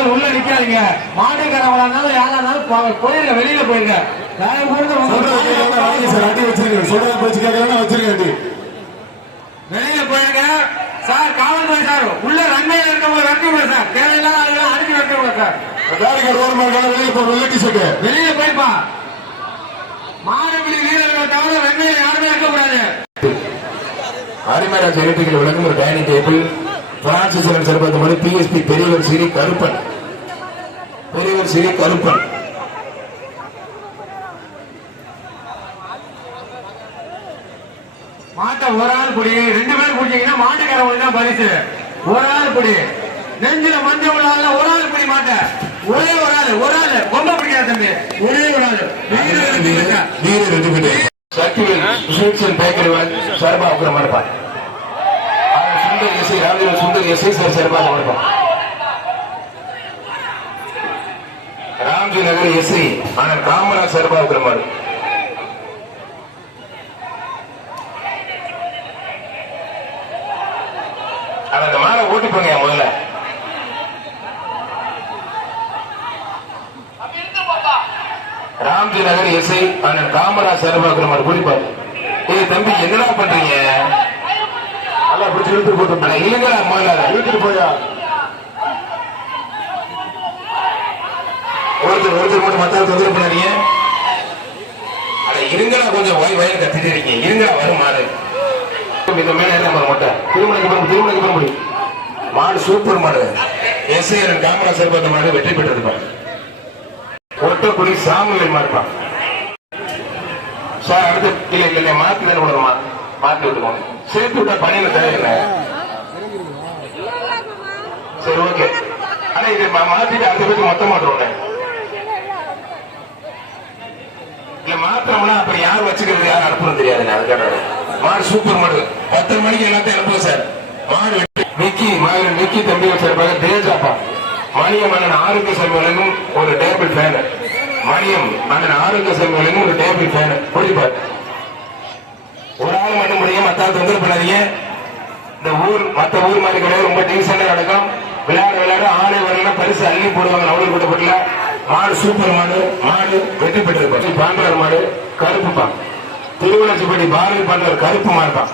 வீரர்கள் உள்ள நிக்காதீங்க. மாட்டுக்காரங்களா இருந்தாலும் யாரா இருந்தாலும் போயிருங்க, வெளியில போயிருங்க. வெளியில போயிருங்க சார். காவல்துறை சார் உள்ள ரன்மையில இருக்கவங்க வெட்டுங்க சார். தேவையில்லாத அனுப்பி வெட்டுங்க சார். வெளியில போயிருப்பா. மாடுபிடி வீரர்கள் தவிர வெண்மையில யாருமே இருக்கக்கூடாது. அரிமராஜ் எலக்ட்ரிக்கல் விளக்கும் ஒரு டைனிங் டேபிள். பிரான்சிஸ் சிறப்பாக பிஎஸ்பி பெரியவர் சிறி கருப்பன். பெரியவர் சிறி கருப்பன். மாட்டை ஒரு ஆள் பிடி. 2 பேர் பிடிச்சீங்கன்னா மாட்டுக்காரவங்களுக்கு தான் பரிசு. ஒரு ஆள் பிடி. நெஞ்சில மஞ்சள் உள்ள ஒரு ஆள் பிடி மாட்ட. ஒரே ஒரு ஆள் ரொம்ப பிடிக்காது தம்பி. ஒரே ஒரு ஆள் வீரர் 2 பேர். சர்க்கிள் ஸ்வீட்ஸ் அண்ட் பேக்கரி சார்பா உக்கிரமா இருப்பார். Sundar SI Ramadevan Sundar SI sir சார்பாக இருப்பார். ராம்ஜி நகர் எஸ்ஐ ஆனால் காமராஜ் சார்பாக உக்கிரமாறு. அந்த மாலை ஓட்டி போங்க முதல்ல. ராம்ஜி நகர் எஸ்ஐ அண்ணன் காமராஜ் சார்பாக குடிப்பாரு. ஏய் தம்பி என்னடா பண்றீங்க? நல்லா பிடிச்சி இழுத்து போட்டு இல்லைங்களா? முதல்ல இழுத்துட்டு போயா. ஒருத்தர் மட்டும் மத்தால் தொந்தரவு பண்ணாதீங்க. இருங்களா கொஞ்சம் வயல் கத்திட்டு இருக்கீங்க. இருங்களா வரும் மாடு. இந்த மேல என்ன மாட்டேன். திருமணக்கு பண்ண முடியும். மாடு சூப்பர் மாடு. எஸ்ஐ காமராஜ் சார்பாக மாடு வெற்றி பெற்றிருப்பாங்க. Ottakudi Samuel மாறுப்பா sir. அடுத்து இல்லை மாத்தி தானே விடணுமா? மாத்தி விட்டுக்கோங்க. சேர்த்து விட்டா பணியில தேவையில்லை. சரி ஓகே. ஆனா இதை மாத்திட்டு அடுத்த பேருக்கு மொத்தம் மாட்டுறோம். இல்ல மாத்திரம்னா அப்புறம் யார் வச்சுக்கிறது யார் அனுப்புறது தெரியாது. அதுக்கான மாடு சூப்பர் மாடு. 10 மணிக்கு எல்லாத்தையும் அனுப்புவோம் சார். மாடு மிக்கி தம்பிகள் சார்பாக தேஜாப்பா மணியம் அண்ணன் ஆரோக்கிய சமையலுக்கும் ஒரு டேபிள் ஃபேன். மணியம் அண்ணன் ஆரோக்கிய சமையலுக்கும் ஒரு டேபிள் ஃபேன். குடிப்பார். ஒரு ஆள் மட்டும் முடியும். மற்ற தொந்தரவு பண்ணாதீங்க. இந்த ஊர் மற்ற ஊர் மாதிரி கிடையாது. ரொம்ப டென்ஷனா நடக்கும். விளையாட ஆளே வரலாம் பரிசு அள்ளி போடுவாங்க. நவலூர் கூட்டப்பட்டுல மாடு சூப்பர் மாடு வெற்றி பெற்றிருப்பார். பாண்டவர் மாடு கருப்புப்பா. திருவள்ளச்சிப்பட்டி பாரதி பாண்டவர் கருப்பு மாடுப்பான்.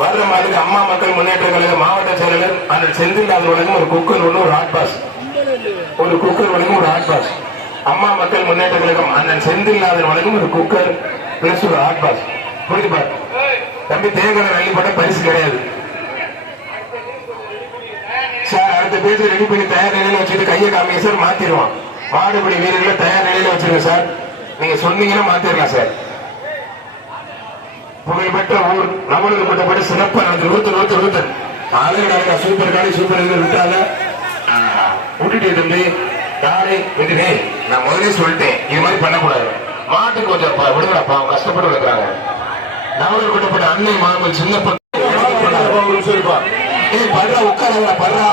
வர்ற மாடுக்கு அம்மா மக்கள் முன்னேற்ற கழக மாவட்ட செயலாளர் அண்ணன் செந்தில் வழங்கும் ஒரு குக்கர் ஒன்று ஒரு ஹாட் பாஸ். ஒரு குக்கர் வழங்கும் ஒரு ஹாட் பாஸ். அம்மா மக்கள் முன்னேற்ற கழகம் அண்ணன் செந்தில்நாதன் வழங்கும் ஒரு குக்கர் பிளஸ் ஒரு ஹாட் பாஸ். புரிஞ்சுப்பார் தம்பி. தேர்தல் அள்ளிப்பட்ட பரிசு கிடையாது சார். அடுத்த பேச்சு ரெடி பண்ணி தயார் நிலையில வச்சுட்டு கையை காமிங்க சார். மாத்திடுவான். மாடுபிடி வீரர்களை தயார் நிலையில வச்சிருங்க சார். நீங்க சொன்னீங்கன்னா மாத்திரலாம் சார். புகழ்பெற்ற ஊர் நவலூர் கூட்டப்பட்டு சிறப்பாக நடந்து ஆளுநர் சூப்பர் காலை சூப்பர் விட்டாங்க. விட்டுட்டு தம்பி காலை விட்டுனே. நான் முதலே சொல்லிட்டேன் இது மாதிரி பண்ணக்கூடாது. மாட்டுக்கு கொஞ்சம் விடுங்கடா. கஷ்டப்பட்டு இருக்கிறாங்க. நவலூர் கூட்டப்பட்ட அன்னை மாமல் சின்ன படுறா உட்கார படுறா.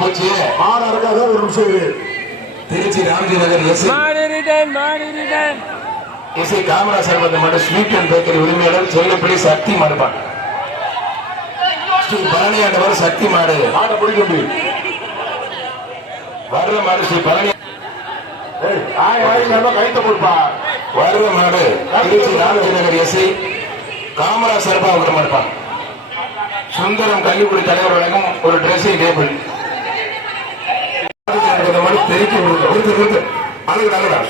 போச்சு மாடா இருக்காத ஒரு நிமிஷம். திருச்சி ராம்ஜி நகர் எஸ்ஐ காமராஜ் சார்பாக மட்டும் ஸ்வீட் அண்ட் பேக்கரி உரிமையாளர் செயலப்படி சக்தி மாடுப்பான். ஸ்ரீ பழனி ஆண்டவர் சக்தி மாடு மாட்டை பிடிக்க முடியும். வர்ற மாடு ஸ்ரீ பழனி கைத்த கொடுப்பா. வர்ற மாடு திருச்சி ராம்ஜி நகர் எஸ்ஐ காமராஜ் சார்பாக விட மாட்டான். சுந்தரம் கல்விக்குடி தலைவர் வழங்கும் ஒரு டிரெஸ்ஸிங் டேபிள்.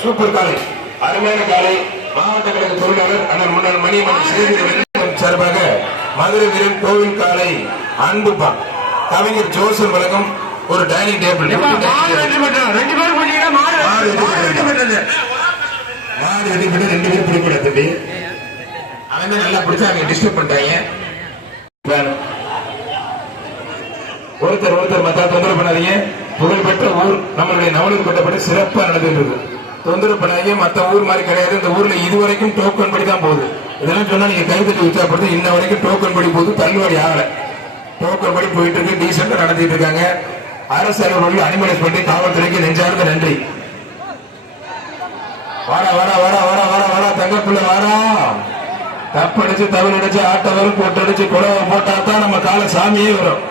சூப்பர் காலை அருமையான காலை. மாவட்ட கழக தொழிலாளர் அண்ணன் முன்னாள் மணியம்மன் சார்பாக மதுரை வீரன் கோவில் காலை அன்புப்பா. கவிஞர் ஜோசப் வழங்கும் ஒரு டைனிங் டேபிள். மாடு வெற்றி பெற்று 2 பேர் பிடிக்கூடாது தம்பி. அவன் நல்லா பிடிச்சா அவங்க டிஸ்டர்ப் பண்றாங்க. ஒருத்தர் மத்த தொந்தரவு பண்ணாதீங்க. புகழ்பெற்ற ஊர் நம்மளுடைய நவலூர் கூட்டப்பட்டு சிறப்பாக நடந்துட்டு தொந்தரவு பண்ணாதீங்க. மற்ற ஊர் மாதிரி கிடையாது. இந்த ஊர்ல இதுவரைக்கும் டோக்கன் படி தான் போகுது. இதெல்லாம் சொன்னா நீங்க கைதட்டி உற்சாகப்படுத்த இன்ன வரைக்கும் டோக்கன் படி போகுது. தள்ளுவாடி ஆகல. டோக்கன் படி போயிட்டு இருக்கு. டீசெண்டா நடத்திட்டு இருக்காங்க. அரசு அலுவலர்கள் அனிமலைஸ் பண்ணி காவல்துறைக்கு நெஞ்சார்ந்த நன்றி. வாடா வாடா வாடா வாடா வாடா வாடா தங்கப்புள்ள வாடா. தப்படிச்சு தவறு அடிச்சு ஆட்ட வரும் போட்டு அடிச்சு குழவை போட்டா தான் நம்ம கால சாமியே வரும்.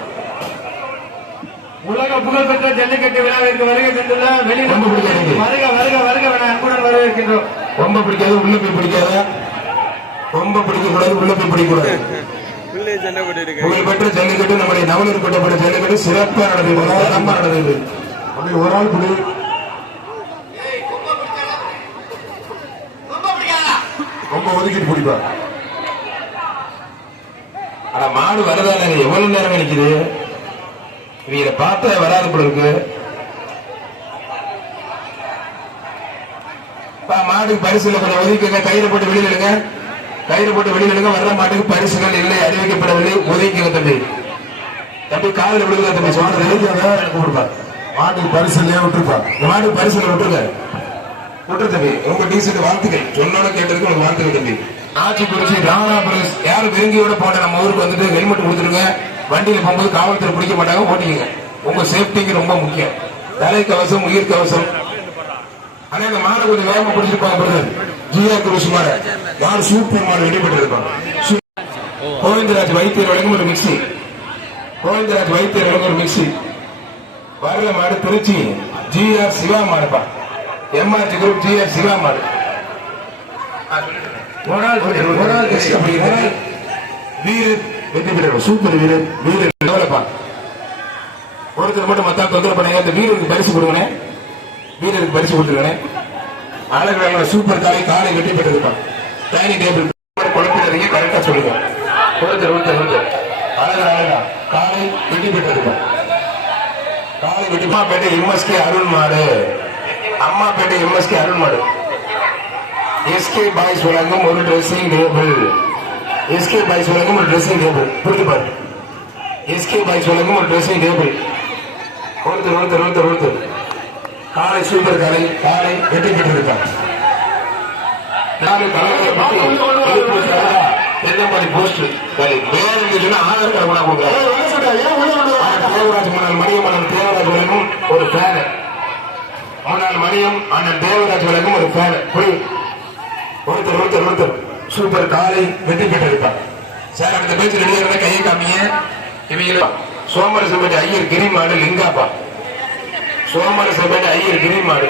உலக புகழ்பெற்ற ஜல்லிக்கட்டு விழாவிற்கு வருகை தந்துள்ள வெளியில் வருக வருக வருக என அன்புடன் வரவேற்கின்றோம். ரொம்ப பிடிக்காது உள்ள போய் பிடிக்காத, ரொம்ப பிடிக்க கூடாது உள்ள போய் பிடிக்கூடாது. புகழ்பெற்ற ஜல்லிக்கட்டு நம்முடைய நவலூர் கொட்டப்பட்ட ஜல்லிக்கட்டு சிறப்பாக நடந்தது. ஒரு ஆள் புடி ரொம்ப ஒதுக்கிட்டு பிடிப்பா. ஆனா மாடு வரதானே எவ்வளவு நேரம் நினைக்குது, இவங்களை பார்த்தா வராது போல இருக்கு. மாட்டுக்கு பரிசுல கொஞ்சம் ஒதுக்குங்க, கயிறு போட்டு வெளியில எடுங்க, கயிறு போட்டு வெளியில எடுங்க. வர்ற மாட்டுக்கு பரிசுகள் இல்லை, அறிவிக்கப்படவில்லை, ஒதுக்கிங்க தம்பி. தம்பி காதல விடுங்க தம்பி, சொல்றது கூப்பிடுப்பா. மாட்டுக்கு பரிசு இல்லையா விட்டுருப்பா, இந்த மாட்டுக்கு பரிசுல விட்டுருங்க, விட்டுரு தம்பி. ரொம்ப டீசென்ட் வாழ்த்துக்கள், சொன்னோட கேட்டதுக்கு உங்களுக்கு வாழ்த்துக்கள் தம்பி. ஆட்சி குறிச்சி ராமநாபுரம் யாரும் விரும்பியோட போன நம்ம ஊருக்கு வந்துட்டு ஹெல்மெட் கொடுத்துருங்க. வண்டியில போகும்போது காவல்துறை பிடிக்க மாட்டாங்க, ஓட்டிக்கங்க. உங்க சேஃப்டிக்கு ரொம்ப முக்கியம். தலை கவசம், உயிர் கவசம். ஆனா இந்த மாடு கொஞ்சம் வேகமா பிடிச்சிருப்பாங்க. ஜிஆர் குருசு மாடு, மாடு சூப்பர் மாடு வெடிபட்டு இருப்பாங்க. கோவிந்தராஜ் வைத்தியர் வழங்கும் ஒரு மிக்சி, கோவிந்தராஜ் வைத்தியர் வழங்கும் ஒரு மிக்சி. வர்ற மாடு திருச்சி ஜிஆர் சிவா மாடுப்பா, எம்ஆர்ஜி குரூப் ஜிஆர் சிவா மாடு. வீரர் வெற்றி பெற்ற சூப்பர் வீரர், வீரர் டெவலப்பா. ஒருத்தர் மட்டும் மத்தால் தொந்தரவு பண்ணாங்க. அந்த வீரருக்கு பரிசு கொடுங்க, வீரருக்கு பரிசு கொடுத்துருங்க. அழகான சூப்பர் காலை, காலை வெற்றி பெற்றிருப்பான். டைனிங் டேபிள் குழப்பினரையும் கரெக்டா சொல்லுங்க. ஒருத்தர் ஒருத்தர் ஒருத்தர் அழகா அழகா காலை வெற்றி பெற்றிருப்பான். காலை வெற்றி. அம்மாப்பேட்டை எம்எஸ்கே அருண் மாடு, அம்மாப்பேட்டை எம்எஸ்கே அருண் மாடு. எஸ்கே பாய்ஸ் வழங்கும் ஒரு ட்ரெஸ்ஸிங் டேபிள், எஸ்கே பாய்ஸ் வழங்கும் ஒரு ட்ரெஸ்ஸிங் டேபிள். புரிஞ்சு பாரு, எஸ்கே பாய்ஸ் வழங்கும் ஒரு ட்ரெஸ்ஸிங் டேபிள். ஒருத்தர் ஒருத்தர் ஒருத்தர் ஒருத்தர் காலை சூப்பர் காலை, காலை வெற்றி பெற்றிருக்காங்க. போஸ்ட் ஆதார் கார்டு தேவராஜ் மன்னன் மணியம் அண்ணன் தேவராஜ் வழங்கும் ஒரு ஃபேன், முன்னாள் மணியம் அண்ணன் தேவராஜ் வழங்கும் ஒரு ஃபேன். ஒருத்தர் ஒருத்தர் ஒருத்தர் சூப்பர் காலை வெற்றி பெற்றிருப்பாங்க. சார் அடுத்த பேச்சு ரெடியாக கையை காமிங்க. இவங்க சோமரசம்பேட்டை ஐயர் கிரிமாடு லிங்காப்பா, சோமரசம்பேட்டை ஐயர் கிரிமாடு.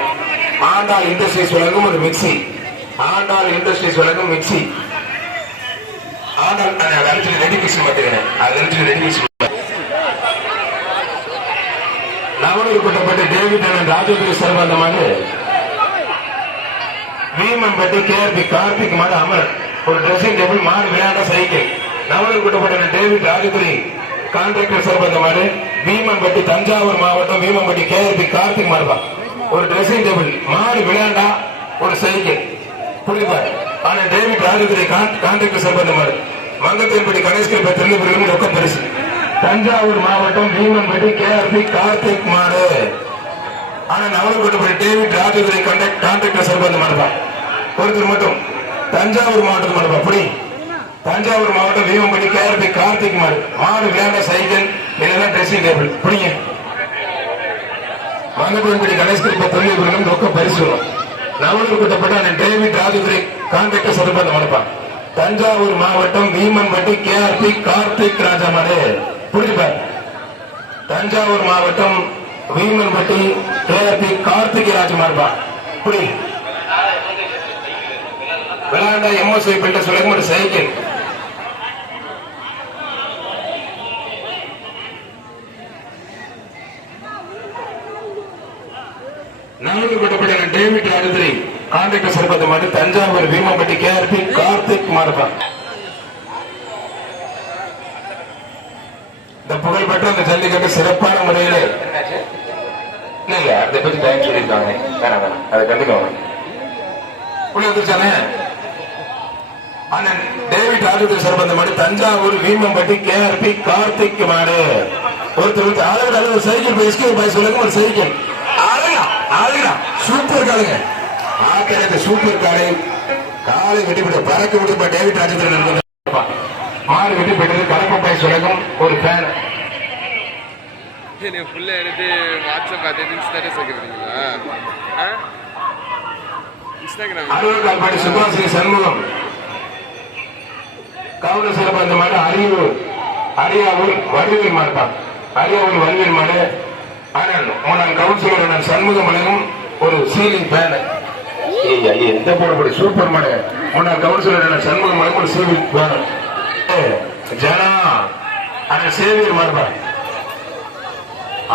ஆண்டாள் இண்டஸ்ட்ரீஸ் வழங்கும் ஒரு மிக்சி, ஆண்டாள் இண்டஸ்ட்ரீஸ் வழங்கும் மிக்சி. ஆண்டாள் ரெடி மிக்சி மாத்திருக்கேன், அது ரெடி மிக்சி. நவனூர் கொட்டப்பட்ட டேவிட் அண்ணன் ராஜேந்திர சர்வந்த மாடு, வீமன்பட்டி கேஆர்பி கார்த்திக் மாடு அமர் ஒரு ட்ரெஸ்ஸிங் டேபிள். மாடு விளையாட சைக்கிள். நவனூர் கொட்டப்பட்ட டேவிட் ராஜதுரை கான்ட்ராக்டர் சர்வந்த மாடு, வீமன்பட்டி தஞ்சாவூர் மாவட்டம் வீமன்பட்டி கேஆர்பி கார்த்திக் மாடுபா ஒரு ட்ரெஸ்ஸிங் டேபிள். மாடு விளையாண்டா ஒரு சைக்கிள். புரியுது. ஆனா டேவிட் ராஜதுரை கான்ட்ராக்டர் சர்வந்த மாடு, மங்கத்தேன்பட்டி கணேஷ்கர் திருநெல்வேலி ரொக்க பரிசு. தஞ்சாவூர் மாவட்டம் வீமன்பட்டி கேஆர்பி கார்த்திக் மாடு. ஆனா நவனூர் கொட்டப்பட்ட டேவிட் ராஜதுரை கான்ட்ராக்டர் சர்வந்த மாடுபா. ஒருத்தர் மட்டும் தஞ்சாவூர் மாவட்டத்து மாடுபா. புடி தஞ்சாவூர் மாவட்டம் வீமம்பட்டி கேஆர்பி கார்த்திக் மாடு. மாடு விளையாட சைக்கிள், இல்லைன்னா ட்ரெஸ்ஸிங் டேபிள். புடிங்க. மங்கத்தேன்பட்டி கணேஷ்கர் திருநெல்வேலி ரொக்க பரிசு. நவனூர் கொட்டப்பட்ட டேவிட் ராஜதுரை கான்ட்ராக்டர் சர்வந்த மாடுபா. தஞ்சாவூர் மாவட்டம் வீமன்பட்டி கேஆர்பி கார்த்திக் ராஜா மாடு. புரிஞ்சுப்பார். தஞ்சாவூர் மாவட்டம் வீமன்பட்டி கேஆர்பி கார்த்திக் ராஜா மாடுபா. புரி விளையாண்ட எம்எஸ்ஐ பெற்ற சுலகம் ஒரு சைக்கிள். நவனூர் கொட்டப்பட்ட டேவிட் ராஜதுரை கான்ட்ராக்டர் சர்வந்த மாடு. தஞ்சாவூர் வீமம்பட்டி கேஆர்பி கார்த்திக் மாடுபா. இந்த புகழ்பெற்ற இந்த ஜல்லிக்கட்டு சிறப்பான முறையில் இல்ல அதை பத்தி டைம் சொல்லியிருக்காங்க. வேணாம் வேணாம், அதை கண்டுக்கோங்க. புள்ளி வந்துருச்சானே. அண்ணன் டேவிட் ராஜதுரை சர்வந்த மாடு, தஞ்சாவூர் வீமம்பட்டி கேஆர்பி கார்த்திக் மாடு. ஒருத்தர் அளவு சைக்கிள் எஸ்கே பாய்ஸ் வழங்கும் ஒரு சைக்கிள். சூப்பர் காலுங்க, சூப்பர் காலை, காலை வெட்டி விட்டு பறக்க விட்டு டேவிட் ராஜேந்திரன் மாடு வெட்டி பெற்றது. கலப்பு பாய்ஸ் வழங்கும் ஒரு ஃபேன். எடுத்து வாட்ஸ்அப் அது ஸ்டேட்டஸ் வைக்கிறீங்களா? இன்ஸ்டாகிராம் அலுவலகால்பாடி சுபாசினி சண்முகம் கவுண்டர் சிறப்பு. அந்த மாடு அரியாவூர் வடிவேல் மாடுப்பா, அரியாவூர் வடிவேல் மாடு. ஆனால் முன்னாள் கவுன்சிலர் சண்முகம் வழங்கும் ஒரு சீலிங் பேன். எந்த போடப்படி சூப்பர் மாடு. முன்னாள் கவுன்சிலர் சண்முகம் வழங்கும் ஒரு சீலிங் பேன். ஜனா ஆனா சேவியர் மாறுபா.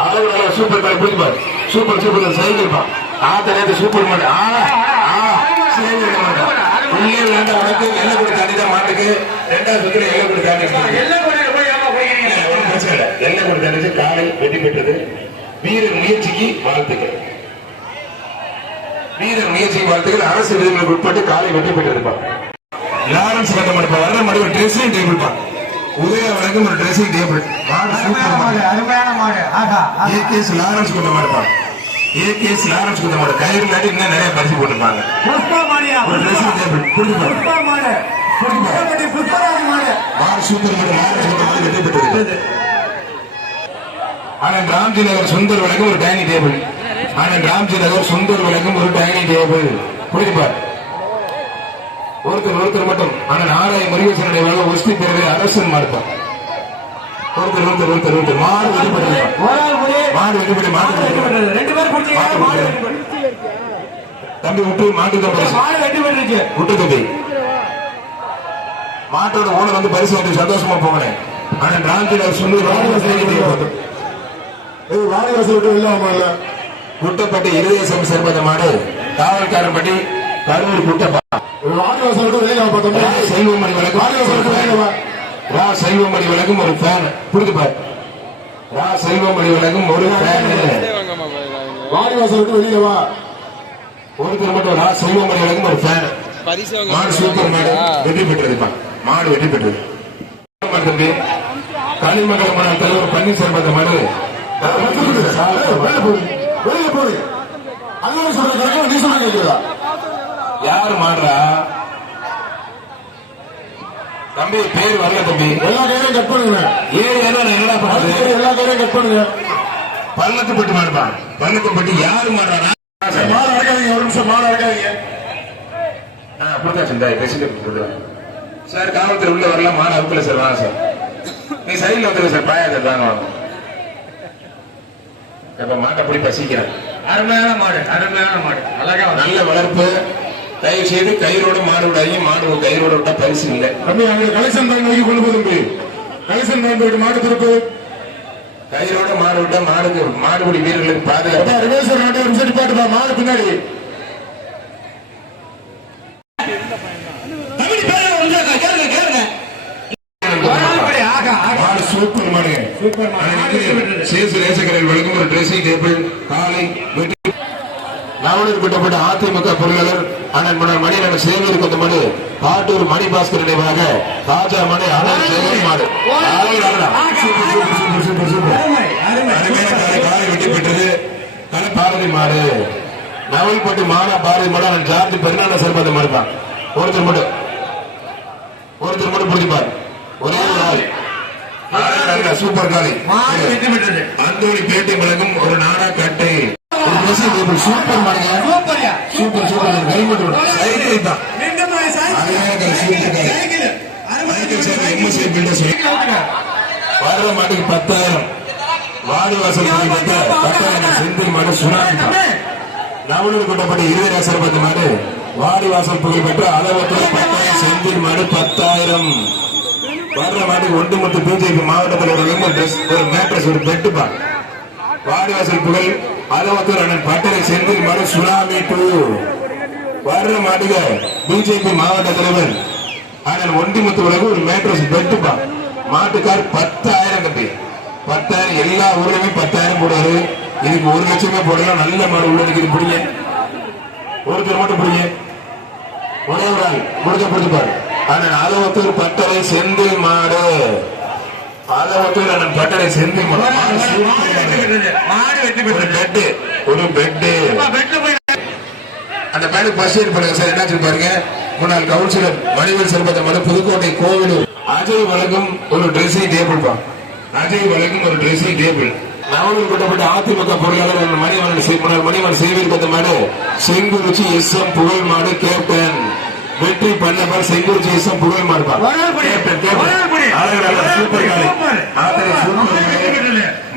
ஆளுநர் சூப்பர் பேர் புரிஞ்சுப்பார். சூப்பர் சூப்பர் சைக்கிள் பா. நேற்று சூப்பர் மாடு. சேவியர் மாடு உள்ளே வேண்டாம். உனக்கு எல்லை கூட தாண்டி தான் மாட்டுக்கு 2வது சுத்துல எல்லை கூட தாண்டி எல்லை கூட தாண்டி காலை வெற்றி பெற்றது. வீரர் முயற்சிக்கு வாழ்த்துக்கள். வீரர் முயற்சிக்கு வாழ்த்துக்கள். அரசு விதிகளுக்கு உட்பட்டு காலை வெற்றி பெற்றிருப்பா. லாரன்ஸ் கட்ட மாடுப்பா. வர்ற மாடு ஒரு ட்ரெஸ்ஸிங் டேபிள் பா. உதய வழங்கும் ஒரு ட்ரெஸ்ஸிங் டேபிள். அருமையான மாடு. ஏகேஎஸ் லாரன்ஸ் கொண்ட மாடுப்பா. ஏகேஎஸ் லாரன்ஸ் கொண்ட மாடு. கயிறு நாட்டி இன்னும் நிறைய பரிசு போட்டிருப்பாங்க. ஒரு ட்ரெஸ்ஸிங் டேபிள் புரிஞ்சுப்பா. மாடு சூப்பர் மாடு. லாரன்ஸ் கொண்ட மாடு வெற்றி பெற்றது. ஆனந்த் ராம்ஜி நகர் சுந்தர் வழங்கும் ஒரு டைனிங் டேபிள். ஆனந்த் ராம்ஜி நகர் சுந்தர் வழங்கும் ஒரு டைனிங் டேபிள். புரிஞ்சுப்பார். ஒருத்தர் மட்டும். ஆனால் ஆராய முருகேசனுடைய வழங்க உஸ்தி பிறகு அரசன் மாறுப்பார். ஒருத்தர் மாடு வெளிப்பட்டு மாடு வெளிப்பட்டு மாடு தம்பி விட்டு மாட்டு விட்டு தம்பி மாட்டோட ஓனர் வந்து பரிசு வந்து சந்தோஷமா போகிறேன். ஆனால் ராம்ஜி நகர் சுந்தர் குட்டப்பட்டி இருதயசம் சேர்ந்த மாடு. காவல்காரன்பட்டி கரூர் குட்டப்பா. செல்வமணி செல்வமணி விளக்கும் ஒரு ஃபேன். புரிஞ்சுப்பார். செல்வமணி விளக்கும் ஒரு ஃபேன். வெளியவா ஒருத்தர் மட்டும். செல்வமணி விளக்கும் ஒரு ஃபேன். மாடு சூப்பர் மாடு வெற்றி பெற்றதுப்பா. மாடு வெற்றி பெற்றது. தம்பி கனிமங்கலம் மன்னர் தலைவர் பன்னீர்செல்வம் மாடு யாரு மாடுறா தம்பி? பேர் வரல தம்பி. எல்லா கையிலும் கட் பண்ணுங்க. என்னடா பண்றது? எல்லா கையிலும் கட் பண்ணுங்க. பள்ளத்துப்பட்டு மாடுப்பா. பள்ளத்துப்பட்டு யாரு மாடுறா? மாடு அடக்காதீங்க. ஒரு நிமிஷம் மாடு அடக்காதீங்க. சார் காவல்துறை உள்ள வரலாம். மாடு அவுக்கல சார். வாங்க சார். நீ சைடில் வந்துருக்க சார். பாயாத தாங்க வாங்க. இப்ப மாட்டை அப்படி பசிக்கிறேன். அருமையான மாடு. அழகா நல்ல வளர்ப்பு. தயவு செய்து கயிறோட மாடு விடாதீங்க. மாடு கயிறோட விட்டா பரிசு இல்லை. தம்பி அவங்க கலெக்ஷன் பேங்க் நோக்கி கொண்டு போதும். கலெக்ஷன் பேங்க் போயிட்டு மாடு திருப்பு. கயிறோட மாடு விட்டா மாடுக்கு மாடுபிடி வீரர்களுக்கு பாதுகாப்பு. பாட்டுப்பா மாடு பின்னாடி சூப்பர் மாடு. வழங்கும் ஒரு ட்ரெஸ்ஸிங் டேபிள். காலை நவலூர் கூட்டப்பட்ட அதிமுக பொருளாளர் அண்ணன் முன்னாள் மணியன் சேவூர் கொண்ட மாடு. பாட்டூர் மணி பாஸ்கர் நினைவாக ராஜா மணி சேவூர் மாடு. காலை வெட்டி பெற்றது. பாரதி மாடு. நவல்பட்டு மாடா பாரதி மாடு. நான் ஜார்ஜ் பெருநாள சேர்ப்பாத மாடுப்பான். ஒருத்தர் மட்டும் புரிஞ்சுப்பார். ஒரே ஒரு ஆள் சூப்பர் காலை அந்தோணி பேட்டை வழங்கும் ஒரு நாடா கட்டை. சூப்பர் மாடுங்க. சூப்பர் ஹெல்மெட் சைக்கிள் தான். வர்ற மாட்டுக்கு 10,000. வாடி வாசல் 10,000. செந்தில் மாடு சுனாமி. நவலூர் கூட்டப்பட்ட இருதயராசர் 10 மாடு. வாடி வாசல் புகழ் பெற்ற அளவத்தில் 10,000. செந்தில் மாடு 10,000. வர்ற மாட்டுக்கு ஒட்டுமொத்த பிஜேபி மாவட்டத்தில் ஒரு மேட்ரஸ் ஒரு பெட்டுப்பா. வாடிவாசல் புகழ் அளவத்தூர் அண்ணன் பட்டறை செந்தில் மாடு சுனாமி 2. வர்ற மாட்டுக்கு பிஜேபி மாவட்ட தலைவர் அண்ணன் ஒண்டிமுத்து உலக ஒரு மேட்ரஸ் பெட்டுப்பா. மாட்டுக்கார் 10,000 கம்பி. 10,000 எல்லா ஊர்லயுமே 10,000 போடுவாரு. இதுக்கு 1 லட்சமே போடலாம். நல்ல மாடு உள்ள நிற்கிறது. புடிங்க. ஒருத்தர் மட்டும் புடிங்க. ஒரே ஒரு ஆள் முடிஞ்சப்படுத்திப்பாரு. அண்ணன் அளவத்தூர் பட்டறை செந்தில் மாடு. அளவத்தூர் அண்ணன் பட்டறை செந்தில் மாடு. ஒரு பெட்டு. அந்த பேனுக்கு பஸ் ஏற்படுங்க சார். என்ன பாருங்க. முன்னாள் கவுன்சிலர் மணிவேல் செல்வத்த மனு புதுக்கோட்டை கோவிலூர் அஜய் வழங்கும் ஒரு ட்ரெஸ்ஸிங் டேபிள் பா. அஜய் வழங்கும் ஒரு ட்ரெஸ்ஸிங் டேபிள். நவலூர் கூட்டப்பட்ட அதிமுக பொருளாளர் மணிவன் சேவியர் கொத்த மாடு. செங்குறிச்சி எஸ்எம் புகழ் மாடு கேப்டன். வெற்றி பண்ணவர் செங்குறிச்சி எஸ்எம் புகழ் மாடுப்பார்.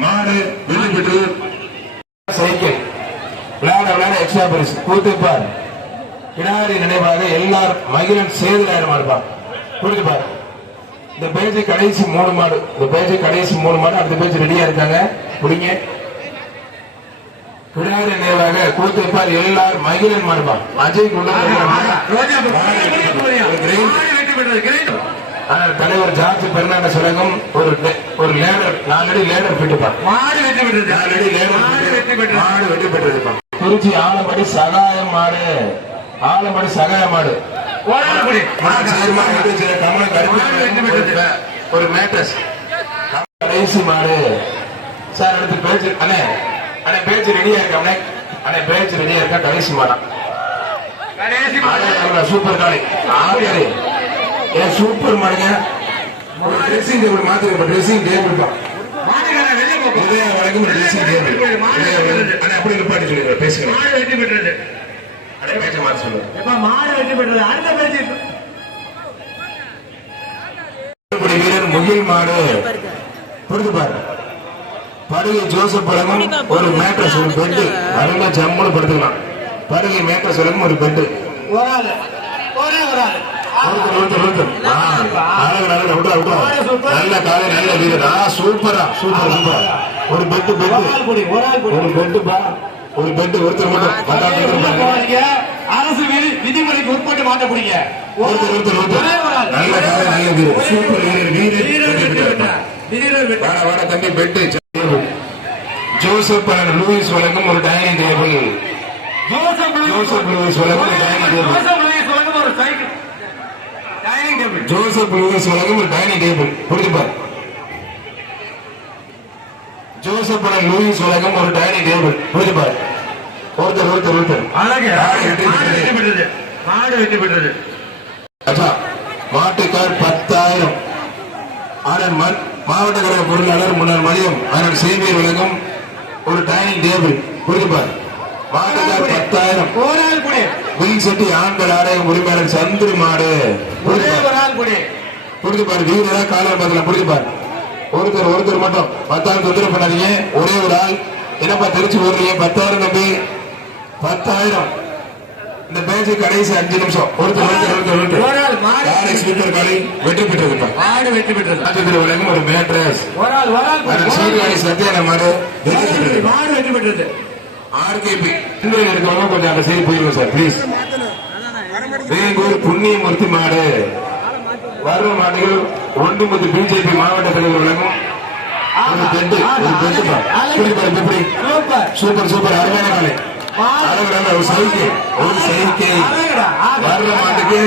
மாடு வெள்ளி பெற்று சைக்கிள் விளையாட எக்ஸ்ட்ரா பரிசு கூத்துப்பார் கிடாரி நினைவாக எல்லாரும் மகிழன் சேதுராயிரம் இருப்பான் கொடுத்துப்பார். இந்த பேஜ் கடைசி 3 மாடு, இந்த பேஜ் கடைசி 3 மாடு, அடுத்த பேஜ் ரெடியா இருக்காங்க. புடிங்க. கிடாரி நினைவாக கூத்துப்பார் எல்லாரும் மகிழன் மாடுப்பான். அஜய் தலைவர் ஜார்ஜ் பெர்னாண்டஸ் உலகம் ஒரு லேடர் 4 அடி லேடர் பிட்டுப்பான். மாடு வெற்றி பெற்றிருப்பான். திருச்சி ஆலமடி சகாயம் மாடு, ஆலமடி சகாய மாடு ஒரு மேட்ரஸ் கடைசி மாடு சார். அடுத்து பேச்சு அண்ணே அண்ணே பேச்சு ரெடியா இருக்க அண்ணே பேச்சு ரெடியா இருக்கா. கடைசி மாடா சூப்பர் காலை ஆறு ஏன் சூப்பர் மாடுங்க. ஒரு ட்ரெஸ்ஸிங் டேபிள் மாத்திரம் ட்ரெஸ்ஸிங் டேபிள் தான் வழங்கும் ட்ரெஸ்ஸிங் டேபிள் அப்படி நிப்பாட்டி சொல்லுங்க பேசுங்க. வெற்றி பெற்றது பேச்ச மாற சொல்லுங்க. மாடு வெற்றி பெற்றது. அடுத்த பேச்சு வீரர் முகில் மாடு பொறுத்து பாரு. படுகை ஜோசப் பழகம் ஒரு மேட்ரஸ் ஒரு பெட்டு அருங்க ஜம்முன்னு படுத்துக்கலாம். படுகை மேட்ரஸ் வழங்கும் ஒரு பெட்டு நல்ல காலை நல்ல வீரர் சூப்பரா சூப்பர் சூப்பர். ஒரு பெட்டு ஒரு பெட்டுப்பா ஒரு பெட்டு ஒருத்தர் மட்டும் அரசு விதிமுறைக்கு உட்பட்டு மாட்ட முடியுங்க. நல்ல காலை நல்ல வீரர் சூப்பர் வீரர் வாட தம்பி பெட்டு. ஜோசப் லூயிஸ் வழங்கும் ஒரு டைனிங் டேபிள். ஜோசப் லூயிஸ் வழங்கும் ஒரு டைனிங் டேபிள். ஜோசப் லூயிஸ் வழங்கும் ஒரு டைனிங் டேபிள் புரிஞ்சுப்பார். ஜோசப் லூயிஸ் வழங்கும் ஒரு டைனிங் டேபிள் புரிஞ்சுப்பார். ஒருத்தர் மாடு வெற்றி பெற்றது. மாட்டுக்கார் 10,000. ஆனால் மாவட்ட கழக பொருளாளர் முன்னாள் மதியம் ஆனால் சேமியை வழங்கும் ஒரு டைனிங் டேபிள் புரிஞ்சுப்பார். மாட்டுக்கார் 10,000. வில் செட்டி ஆண்கள் ஆலயம் உரிமையாளர் சந்திரு மாடு புரிஞ்சுப்பாரு. வீரரா காலம் பார்க்கலாம் புரிஞ்சுப்பாரு. ஒருத்தர் மட்டும் 10,000 தொந்தரவு பண்ணாதீங்க. ஒரே ஒரு ஆள் என்னப்பா தெரிச்சு ஓடுறீங்க. 10,000 நம்பி 10,000. இந்த பேஜ் கடைசி 5 நிமிஷம். ஒருத்தர் ஸ்லீப்பர் காலை வெற்றி பெற்றது. வழங்கும் ஒரு மேட்ரஸ் சத்தியான மாடு வெற்றி பெற்றது. RKP இருக்கவங்க கொஞ்சம் அந்த சைடு போயிருவோம் சார் பிளீஸ். வேங்கூர் புண்ணியமூர்த்தி மாடு வர்ற மாடுகள் ஒன்றுமுத்து BJP மாவட்ட தலைவர் வழங்கும் ஒரு பெட்டு சூப்பர் சூப்பர் அருமையான காலை அழகான ஒரு சைக்கிள் வர்ற மாட்டுக்கு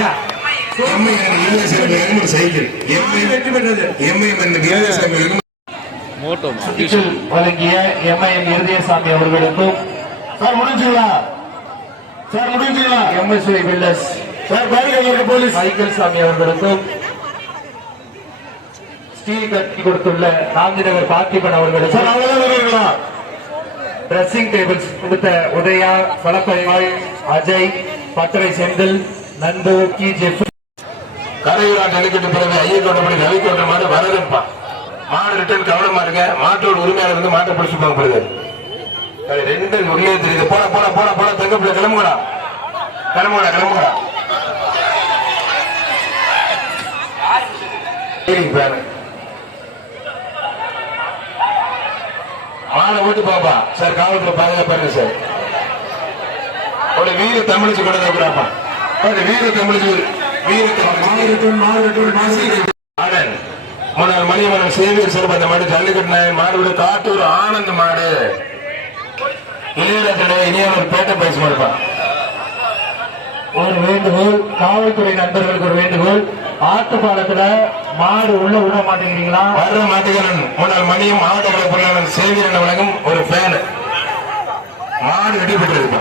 ஒரு சைக்கிள் வழங்கிய MIN இருதயசாமி அவர்களுக்கும் சார் முடிஞ்சுங்களா MSI builders sir police cycle Samy அவர்களுக்கும் ஸ்டீல் கட்டி கொடுத்துள்ள காந்திநகர் பார்த்திபன் அவர்களுக்கும் ட்ரெஸ்ஸிங் டேபிள்ஸ் கொடுத்த உதயா பலப்பரிவாய் அஜய் பட்டறை செந்தில் நந்து KJF கரையூரா நெல்லிக்கட்டு பிறகு ஐயக்கோட்டப்படி ரவிக்கோட்டை மாடு வரவேற்பா மாடு ரிட்டர்ன் கவனமா இருக்க. மாட்டோட உரிமையாளர் வந்து மாட்டை பிடிச்சு போகப்படுது. 2 உள்ளே தெரியுது. போட தங்க பிள்ளை கிளம்புடா. மாலை ஓட்டு பாப்பா சார். காவல்துறை பாதுகாப்பாருங்க சார். ஒரு வீர தமிழிச்சு கொடுத்தாப்பா. வீர தமிழிச்சு முன்னாள் மணிமணன் சேவியர் சிறப்பு அந்த மாடு ஜல்லிக்கட்டு நாயன் மாடு காட்டூர் ஆனந்த் மாடு இளையராஜ இனியவர் பேட்டை பைஸ் மாடுப்பா. ஒரு வேண்டுகோள் காவல்துறை நண்பர்களுக்கு ஒரு வேண்டுகோள். ஆட்டுப்பாலத்துல மாடு உள்ள விட மாட்டேங்கிறீங்களா? வர்ற மாட்டுகள் முன்னாள் மணியும் மாவட்ட கலை பொருளாளர் சேவியர் வழங்கும் ஒரு ஃபேன் மாடு வெட்டி பெற்றிருப்பா.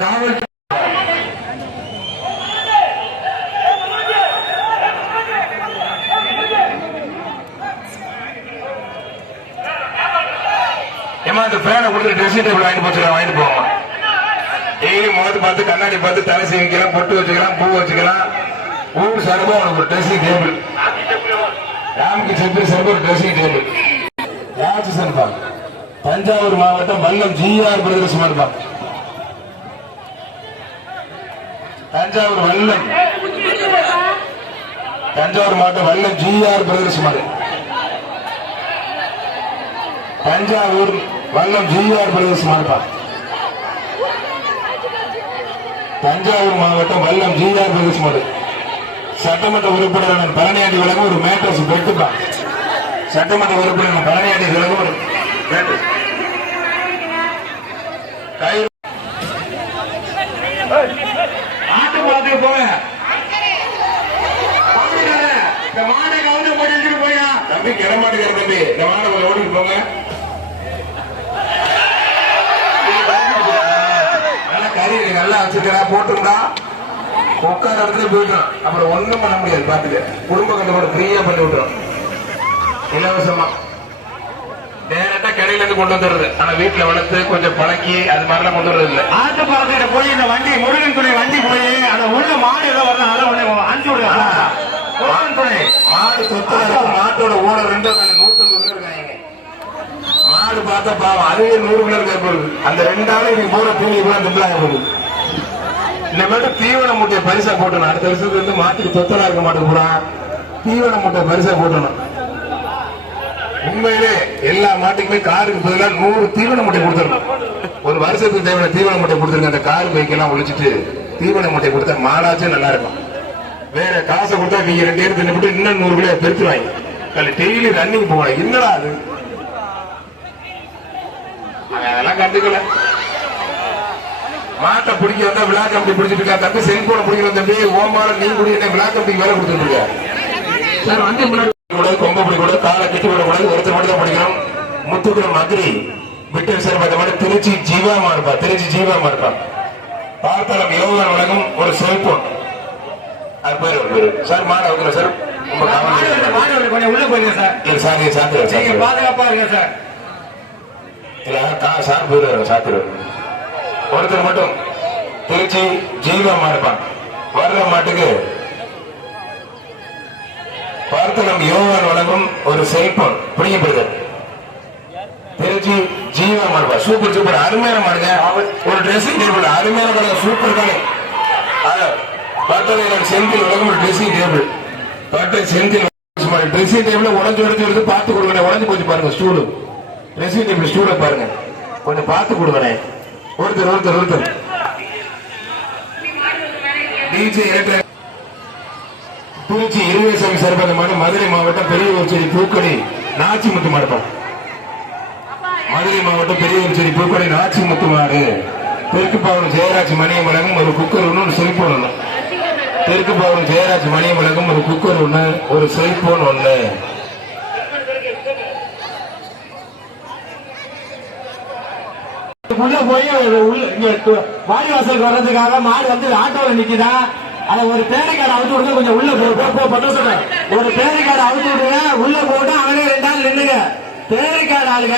காவல் அந்த ஃபேனை கொடுத்து ட்ரெஸ்ஸிங் டேபிள் வாங்கிட்டு போவோம். டெய்லி முகத்து பார்த்து கண்ணாடி பார்த்து தலை சேமிக்கலாம், பொட்டு வச்சுக்கலாம், பூ வச்சுக்கலாம். ஊர் சார்பா உனக்கு ஒரு ட்ரெஸ்ஸிங் டேபிள் ராமுக்கு செப்பு சார்பா ஒரு ட்ரெஸ்ஸிங் டேபிள் யாச்சு சார்பா தஞ்சாவூர் மாவட்டம் வல்லம் ஜிஆர் பிரதர்ஸ் மாடுப்பா. தஞ்சாவூர் மாவட்டம் வல்லம் ஜிஆர் பிரதர்ஸ் மாடு. தஞ்சாவூர் வல்லம் ஜிஆர் பிரதர்ஸ் மாடுப்பா. தஞ்சாவூர் மாவட்டம் வல்லம் ஜிஆர் பிரதர்ஸ் மாடு. சட்டமன்ற உறுப்பினர் பழனியாண்டி விலகும் ஒரு மேட்ரஸ் பெட்டுப்பா. சட்டமன்ற உறுப்பினர் பழனியாண்டி விலகும் ஒரு மேட்ரஸ். ஆட்டு பார்த்து போங்க. இந்த மாடை கவுந்து போட்டு போயா தம்பி கிளம்பாட்டுக்கிற தம்பி இந்த மாடை ஓடிட்டு போங்க. நல்லா கறி நல்லா வச்சிருக்கா போட்டுருந்தா உட்கார இடத்துல போயிட்டோம். அப்புறம் ஒண்ணும் பண்ண முடியாது. பாத்துக்க குடும்ப கட்டுப்பாடு ஃப்ரீயா பண்ணி விட்டுரும். இலவசமா டேரக்டா கடையில இருந்து கொண்டு வந்துடுறது. ஆனா வீட்டுல வளர்த்து கொஞ்சம் பழக்கி அது மாதிரிலாம் கொண்டு வர்றது இல்லை. ஆட்டு பார்த்துட்டு போய் இந்த வண்டி முருகன் துணை வண்டி போய் அந்த உள்ள மாடு ஏதோ வரணும் அதை உடனே அனுப்பிச்சு விடுங்க. முருகன் துணை மாடு சொத்து மாட்டோட ஓனர் 150 பேர் இருக்காங்க. மாடு பார்த்தா பாவம் அதுவே 100 பேர் இருக்க. அந்த 2 ஆளு நீ போற தீனி கூட திண்டாக போகுது. இந்த மாதிரி தீவன மூட்டையை பரிசா போட்டணும். அடுத்த வருஷத்துல இருந்து மாட்டுக்கு தொத்தலா இருக்க மாட்டேங்க கூட தீவன மூட்டை பரிசா போட்டணும். உண்மையிலே எல்லா மாட்டுக்குமே காருக்கு பதிலாக 100 தீவன மூட்டை கொடுத்துடணும். ஒரு வருஷத்துக்கு தேவையான தீவன மூட்டை கொடுத்துருங்க. அந்த கார் பைக்கெல்லாம் ஒழிச்சிட்டு தீவன மூட்டை கொடுத்தா மாடாச்சும் நல்லா இருக்கும். வேற காசை கொடுத்தா நீங்க 2 பேர் தின்னு இன்னும் 100 கிலோ பெருத்துவாங்க. டெய்லி ரன்னிங் போகணும். என்னடா அது அதெல்லாம் கண்டுக்கல. மாட்டை பிடிக்க வந்தா விழா கம்பெனி பிடிச்சிட்டு இருக்கா. தம்பி செல்போனை பிடிக்கிற தம்பி ஓமால நீ கூட என்ன விழா கம்பெனிக்கு வேலை கொடுத்துட்டு இருக்க சார். வண்டி முன்னாடி கூட கொம்ப பிடிக்கூட காலை கட்டி விடக்கூடாது. ஒருத்தர் மட்டும் தான் பிடிக்கணும். முத்துக்குளம் மதுரை விட்டு சார் பார்த்த மாதிரி திருச்சி ஜீவாமா இருப்பா. திருச்சி ஜீவாமா இருப்பா. பார்த்தாலும் யோகா உலகம் ஒரு செல்போன் அது போயிடும் சார். மாட வைக்கணும் சார். கொஞ்சம் உள்ள போயிருங்க சார். சார் சாத்திர பாதுகாப்பா இருங்க சார். சார் போயிடுவாரு சாத்திர. ஒருத்தர் மட்டும் திருச்சி ஜீவாமா இருப்பான். வர்ற மாட்டுக்கு பார்த்தனம் யோகா வழங்கும் ஒரு செல்போன் பிடிக்கப்படுது. திருச்சி ஜீவா மாடுப்பா. சூப்பர் சூப்பர் அருமையான மாடுங்க. ஒரு ட்ரெஸ்ஸிங் டேபிள் அருமையான கடை சூப்பர் கடை. பார்த்தது செந்தில் வழங்கும் ஒரு ட்ரெஸ்ஸிங் டேபிள். பார்த்த செந்தில் ட்ரெஸ்ஸிங் டேபிள் உடஞ்சு உடஞ்சு பார்த்து கொடுங்க. உடஞ்சு போச்சு பாருங்க ஸ்டூலு. ட்ரெஸ்ஸிங் டேபிள் ஸ்டூலை பாருங்க கொஞ்சம் பார்த்து கொடுங்க. ஒருத்தர் டிஜே திருச்சி இருவேசாமி சார்பாக மதுரை மாவட்டம் பெரியவச்சேரி பூக்கடை நாச்சிமுத்து மாடுப்பான். மதுரை மாவட்டம் பெரியவச்சேரி பூக்கடை நாச்சிமுத்து மாடு. தெற்கு பாவூர் ஜெயராஜ் மணியமலகம் ஒரு குக்கர் ஒன்று ஒரு செல்போன் ஒன்று. தெற்கு பாவூர் ஜெயராஜ் மணியமலகம் ஒரு குக்கர் ஒன்று ஒரு செல்போன் ஒன்று. உள்ள போய் வாடிவாசலுக்கு வர்றதுக்காக மாடு வந்து ஆட்டோல நிக்குதா. அத ஒரு பேரிக்கார்டு அவுத்து விடுங்க. கொஞ்சம் உள்ள பண்ண சொல்றேன். ஒரு பேரிக்கார்டு அவுத்து விடுங்க. உள்ள போட்டு அவனே 2 ஆள் நின்னுங்க. பேரிக்கார்டு ஆளுங்க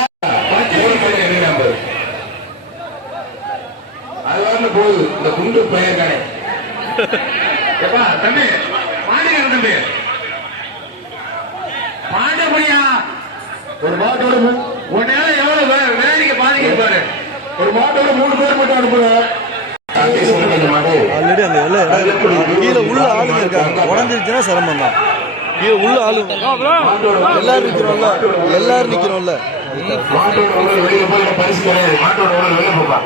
அது போகுது. இந்த குண்டு பெயர் தானே தம்பி மாடுங்க. தம்பி மாட்டபடியா ஒரு மாட்டோட உன்னால எவ்வளவு வேலைக்கு பாதிக்க. ஒரு மாட்டோட 3 பேர் மட்டும் அனுப்புங்க. ஆல்ரெடி அந்த கீழே உள்ள ஆளுங்க இருக்காங்க. உடஞ்சிருச்சுன்னா சிரமம் தான். கீழே உள்ள ஆளுங்க எல்லாரும் நிக்கிறோம்ல. மாட்டோட வெளியே போய் பரிசு கிடையாது. மாட்டோட வெளியே போப்பா.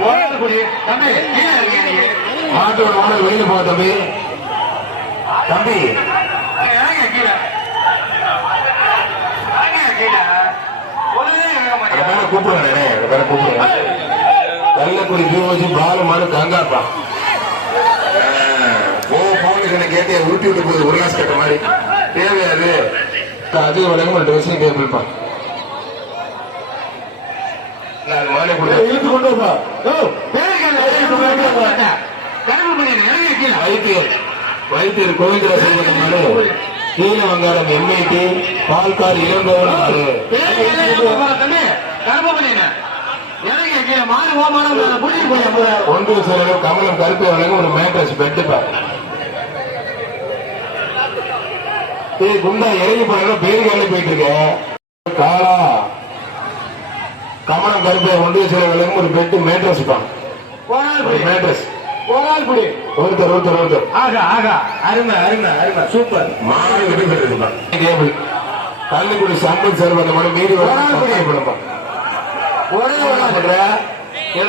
மாட்டோட வெளியே போக தம்பி. தம்பி கூப்பிடுங்க. கள்ளக்குடி பூவச்சு பாலமான கங்காப்பா. போன கேட்டிய உருட்டி விட்டு போகுது. ஒரு கிளாஸ் கட்ட மாதிரி தேவையாது. அது வழங்கும் ஒரு ட்ரெஸ்ஸிங் டேபிள்ப்பா. மாலை இழுத்து கொண்டு வா. வைத்தியர் கோவிந்தராஜ் கீழ வங்காளம் எம்ஐடி பால்கார் இளங்கோவன் ஒன்று சிலர் கமலம் கருப்பு வழங்கும் ஒரு மேட்ரஸ் பெட்டுப்பா. குண்டா இறங்கி போன பேருக்கால போயிட்டு இருக்க. கமலம் கருப்பை ஒன்றிய செயலாளரும் ஒரு பெட்டு மேட்ரஸ் தான் மேட்ரஸ் ஒருத்தர் ஆகா ஆகா அருமை அருமை அருமை சூப்பர் மாடு வெற்றி பெற்றிருப்பான் டேபிள் கல்லுக்குடி சம்பத் சார் அந்த மாதிரி மீறி படம்பா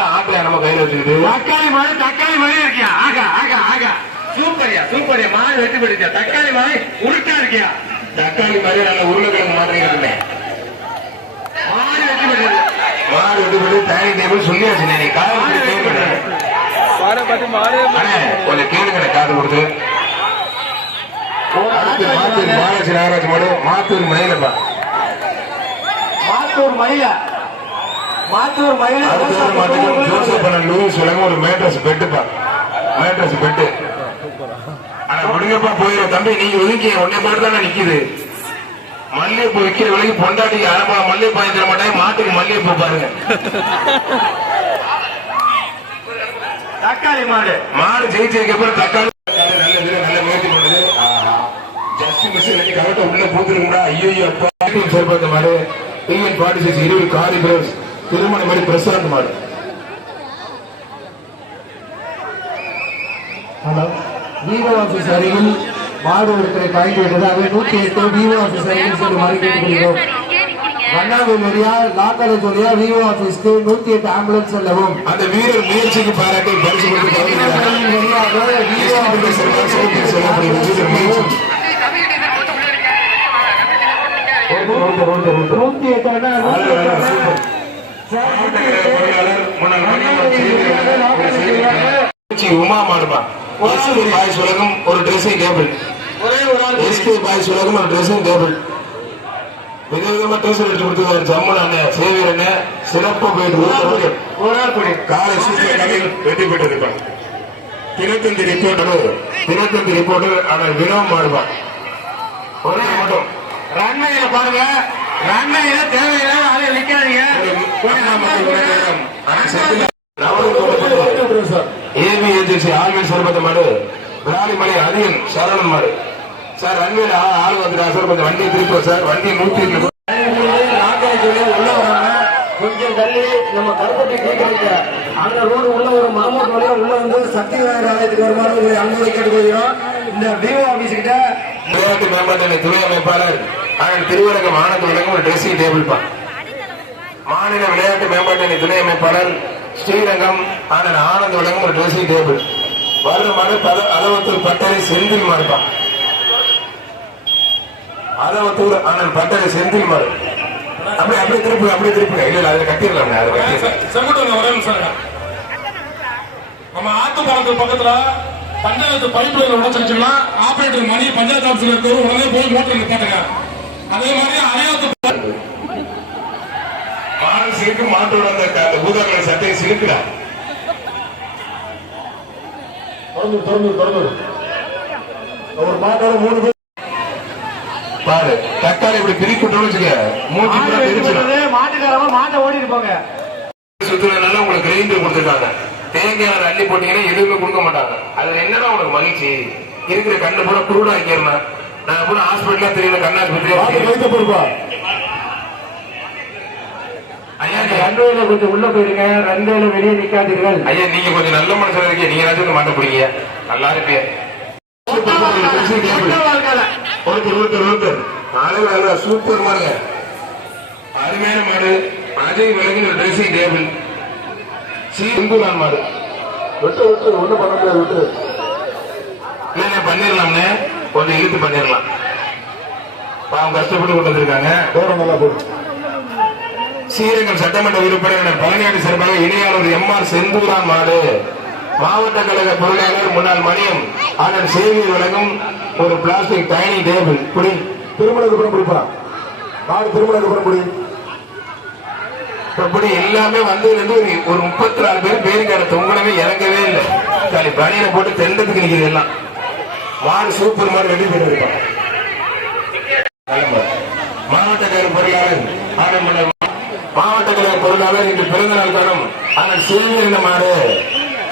ஆட்டையா நம்ம கையில வச்சுக்கிட்டு தக்காளி மழை இருக்கியா ஆகா ஆகா ஆகா சூப்பர்யா மாடு வெற்றி பெற்றியா தக்காளி மழை உருட்டா இருக்கியா தக்காளி மாதிரி நல்ல உருளைக்கிழங்கு மாதிரி இருக்குமே மாடு வெற்றி பெற்றது மாடு வெற்றி பெற்று டைனிங் டேபிள் சொல்லியாச்சு நீ காது கொஞ்சம் கேளுங்க காது கொடுத்து மாத்தூர் பாலாஜி நாகராஜ் மாடு மாத்தூர் மயிலப்பா மாத்தூர் மயில ஜோசப் லூயிஸ் விலங்கு ஒரு மேட்ரஸ் பெட்டுப்பா மேட்ரஸ் பெட்டு ஆனா விடுங்கப்பா போயிடும் தம்பி நீங்க ஒதுக்கி ஒன்னே போட்டு தானே நிக்குது மல்லிகைப்பூ விற்கிற விலைக்கு பொண்டாட்டிக்கு ஆரம்பா மல்லிகைப்பூ வாங்கி தர மாட்டாங்க மாட்டுக்கு மல்லிகைப்பூ பாருங்க தக்காளி மாடு ஜெயிச்சதுக்கு அப்புறம் தக்காளி நல்ல முயற்சி பண்ணுது ஜஸ்ட் மிஸ் கரெக்டா உள்ள பூத்துருக்குடா ஐயோ சேர்ப்பாத்த மாடு டிஎன் 46 20 காரி பிரஸ் திருமண மாதிரி பிரசாந்த் மாடு ஹலோ விவோ ஆபீஸ் அருகில் மாடு ஒருத்தரை காய்ந்து விட்டது அவை 108 விவோ ஆபீஸ் அருகில் சென்று மாறி கேட்டுக்கொள்கிறோம் வண்ணாவில் வழியா லாக்கரை சொல்லியா விவோ ஆபீஸ்க்கு 108 ஆம்புலன்ஸ் செல்லவும் அந்த வீரர் முயற்சிக்கு பாராட்டி பரிசு உமா மாடுபா பாய்ஸ் உலகம் ஒரு ட்ரெஸ்ஸிங் டேபிள் பாய்ஸ் உலகம் ஒரு ட்ரெஸ்ஸிங் டேபிள் விதவிதமா டேஸ்ட் எடுத்து கொடுத்துருக்காரு ஜம்முன் அண்ணன் சேவியர் அண்ணன் சிறப்பா போயிட்டு காலை சூப்பர் வெற்றி பெற்றிருப்பான் தினத்தந்தி ரிப்போர்ட்டர் ஆனால் வினோம் மாடுவான் ஒரே மட்டும் ரன்மையில பாருங்க ரன்மையில தேவையில்லாத ஆளை நிக்காதீங்க ஏபி ஏஜென்சி ஆல்வேஸ் சர்பத்த மாடு விராலிமலை அதிகம் சரவணன் மாடு சார் ரன்வேல ஆள் வந்துடா சார் கொஞ்சம் வண்டியை திருப்போம் சார் வண்டி 102 உள்ள வராங்க கொஞ்சம் தள்ளி நம்ம கருப்பட்டி கேட்கறீங்க அந்த ரோடு உள்ள ஒரு மாமூட் வழியா உள்ள வந்து சக்தி விநாயகர் ஆலயத்துக்கு வருமாறு உங்களை அன்போடு கேட்டுக்கொள்கிறோம் இந்த விவோ ஆபீஸ் கிட்ட விளையாட்டு மேம்பாட்டு துணை அமைப்பாளர் திருவரங்கம் ஆனந்த் விளங்கும் ஒரு ட்ரெஸ்ஸிங் டேபிள் பா மாநில விளையாட்டு மேம்பாட்டு துணை அமைப்பாளர் ஸ்ரீரங்கம் ஆனந்த் விளங்கும் ஒரு ட்ரெஸ்ஸிங் டேபிள் வருட மாடு அளவத்தூர் பட்டறை செந்தில் மாடுப்பா அளவத்தூர் ஆனால் பட்டறை செந்தில் மாடு அப்படியே திருப்புங்க இல்ல அதை கட்டிடலாம் செங்குட்டு ஒரே நிமிஷம் நம்ம ஆத்துப்பாலத்துக்கு பக்கத்துல பஞ்சாயத்து பைப் லைன் உடச்சிருச்சுன்னா ஆபரேட்டர் மணி பஞ்சாயத்து ஆபீஸ்ல இருக்கிற உடனே போய் மோட்டர் நிப்பாட்டுங்க. அதே மாதிரி அரையாத்து மாடு சிரிக்கு மாட்டோட அந்த ஊதர்களை சட்டையை சிரிக்கிறா ஒரு மாட்டோட 3 பேர் பாரு தக்காளி இப்படி பிரிக்கிட்டோம்னு வச்சுக்க மூச்சு பிரிச்சிடும் மாட்டுக்காரமா மாட்டை ஓடி இருப்பாங்க சுத்துறதுனால உங்களுக்கு கிரைண்டர் கொடுத்துருக்காங்க தேங்காய் அள்ளி போட்டீங்கன்னா எதுவுமே கொடுக்க மாட்டாங்க அதுல என்னன்னா உங்களுக்கு மகிழ்ச்சி இருக்கிற கண்ணு கூட குருடா ஆக்கிடணும் நான் கூட ஹாஸ்பிட்டலா தெரியல கண்ணாஸ்பத்திரியா ஐயா ரன்வேல கொஞ்சம் உள்ள போயிருங்க ரன்வேல வெளியே நிக்காதீர்கள் ஐயா நீங்க கொஞ்சம் நல்ல மனுஷன் இருக்கீங்க நீங்க ஏதாச்சும் மாட்ட பிடிங்க நல்லா இருப்பீங்க சூப்பர் மாடுங்க அருமையான மாடு அஜய் விலங்கு ட்ரெஸ்ஸிங் டேபிள் சிங்குலான் மாடு விட்டு ஒண்ணு பண்ண முடியாது விட்டு இல்ல பண்ணிடலாம்னு கொஞ்சம் இழுத்து பண்ணிடலாம் பாவம் கஷ்டப்பட்டு கொண்டு வந்திருக்காங்க நல்லா போடும் ஸ்ரீரங்கம் சட்டமன்ற உறுப்பினர் பழனியாடி சார்பாக இணையாளர் எம்ஆர் செந்தூரான் மாடு மாவட்ட கழக பொருளாளர் முன்னாள் மணியம் ஆனால் சேவியர் வழங்கும் ஒரு பிளாஸ்டிக் டைனிங் டேபிள் குடி திருமணத்துக்கு பிடிப்பா நாலு திருமணத்துக்கு பிடி இப்படி எல்லாமே வந்து ஒரு 34 பேர் பேருக்கார தொங்கனவே இறங்கவே இல்லை காலி பணியில போட்டு தெண்டத்துக்கு நிக்கிறது எல்லாம் மாடு சூப்பர் மாடு வெற்றி பெற்றிருப்பான் மாவட்ட கழக பொருளாளர் மாவட்ட கழக பொருளாளர் இன்று பிறந்த நாள் காணும் ஆனால் சேவியர் மாடு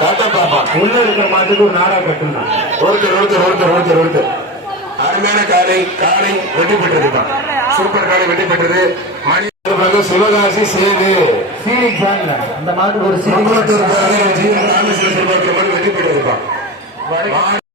கரெக்டா பாப்பா உள்ள இருக்கிற மாட்டுக்கு ஒரு நாடா கட்டணும் ஒருத்தர் அருமையான காலை வெற்றி பெற்றிருப்பான் சூப்பர் காலை வெற்றி பெற்றது மணி சிவகாசி சேது சீலிங் ஃபேன்ல அந்த மாட்டுக்கு ஒரு சீலிங் வெற்றி பெற்றிருப்பான்.